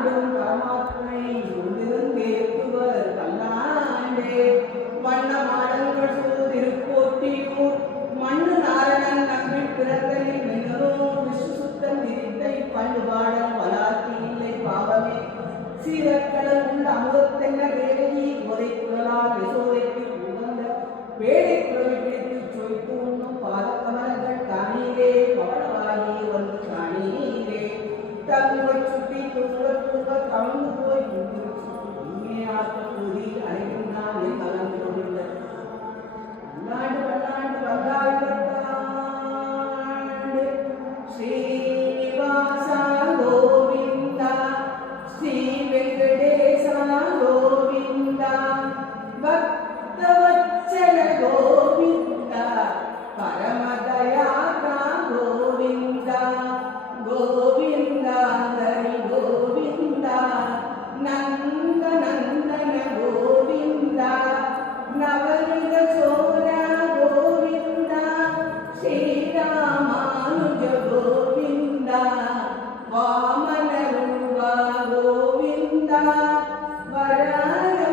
ஆண்டும் பரமாத்மனை ஒன்றிருந்தேத்துவர் கல்லாண்டே வண்ண மாடங்கள் சூழ் திருப்போற்றியூர் மண்ணு நாரணன் நம்பி பிறந்தனில் மின்னலோ விஸ்வ சுத்தம் திரித்தை பண்டு பாடல் வளாத்தி இல்லை பாவமே. சீரக்கடல் உள்ள அமுதத்தென்ன வேலையை ஒதை குழலால் யசோதைக்கு உகந்த வேலை குழவை பிடித்து சொய்த்து உண்ணும் பாதக்கமலங்கள் தானீரே பவனவாகி வந்து காணீரே. தம் శ్రీనివాస గోవింద శ్రీ వెంకటేశ గోవింద భక్తవత్సల గోవింద పరమదయాక గోవింద గోవింద హరి గోవింద నంద నందన గోవింద నవనిద വരാ